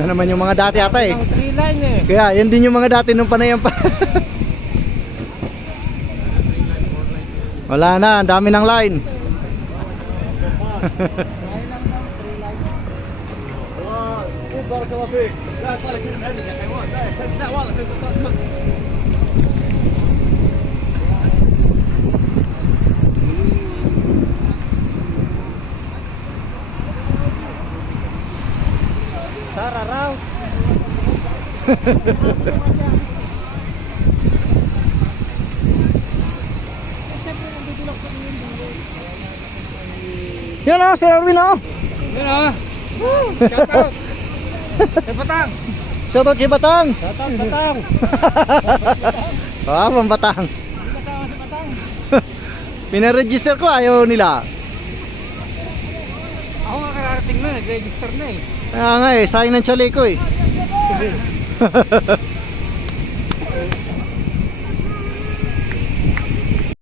na naman yung mga dati ata eh. Ang 3 line eh. Kaya yan din yung mga dati nung panayan pa. Wala na, ang dami ng line. Tara raw. Yan o, Sir Arvin o. Yun ah. Shout out. Kay Batang. Shoutout kay Batang. Batang, Batang. Ah, pang Batang. Kasama si Batang. Pinaregister ko, ayaw nila. Ako nga kararating na, nag-register na eh. Kaya nga eh, sayang ng tsali ko eh.